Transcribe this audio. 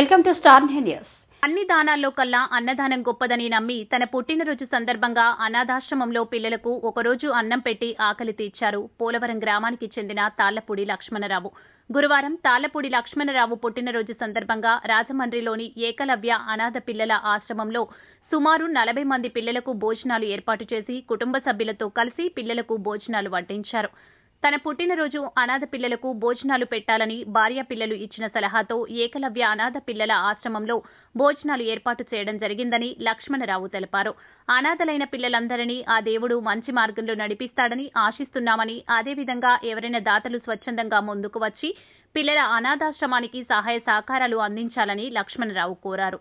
Welcome to star news. అన్ని దానాల్లో కల్లా అన్నదానం గొప్పదని నమ్మి తన పుట్టినరోజు సందర్భంగా అనాథాశ్రమంలో పిల్లలకు ఒకరోజు అన్నం పెట్టి ఆకలి తీర్చారు పోలవరం గ్రామానికి చెందిన తాళ్లపూడి లక్ష్మణరావు. గురువారం తాళ్లపూడి లక్ష్మణరావు పుట్టినరోజు సందర్భంగా రాజమండ్రిలోని ఏకలవ్య అనాథ పిల్లల ఆశ్రమంలో సుమారు 40 మంది పిల్లలకు భోజనాలు ఏర్పాటు చేసి కుటుంబ సభ్యులతో కలిసి పిల్లలకు భోజనాలు వడ్డించారు. తన పుట్టినరోజు అనాథ పిల్లలకు భోజనాలు పెట్టాలని భార్య పిల్లలు ఇచ్చిన సలహాతో ఏకలవ్య అనాథ పిల్లల ఆశ్రమంలో భోజనాలు ఏర్పాటు చేయడం జరిగిందని లక్ష్మణరావు తెలిపారు. అనాథలైన పిల్లలందరినీ ఆ దేవుడు మంచి మార్గంలో నడిపిస్తాడని ఆశిస్తున్నామని, అదేవిధంగా ఎవరైనా దాతలు స్వచ్ఛందంగా ముందుకు వచ్చి పిల్లల అనాథాశ్రమానికి సహాయ సహకారాలు అందించాలని లక్ష్మణరావు కోరారు.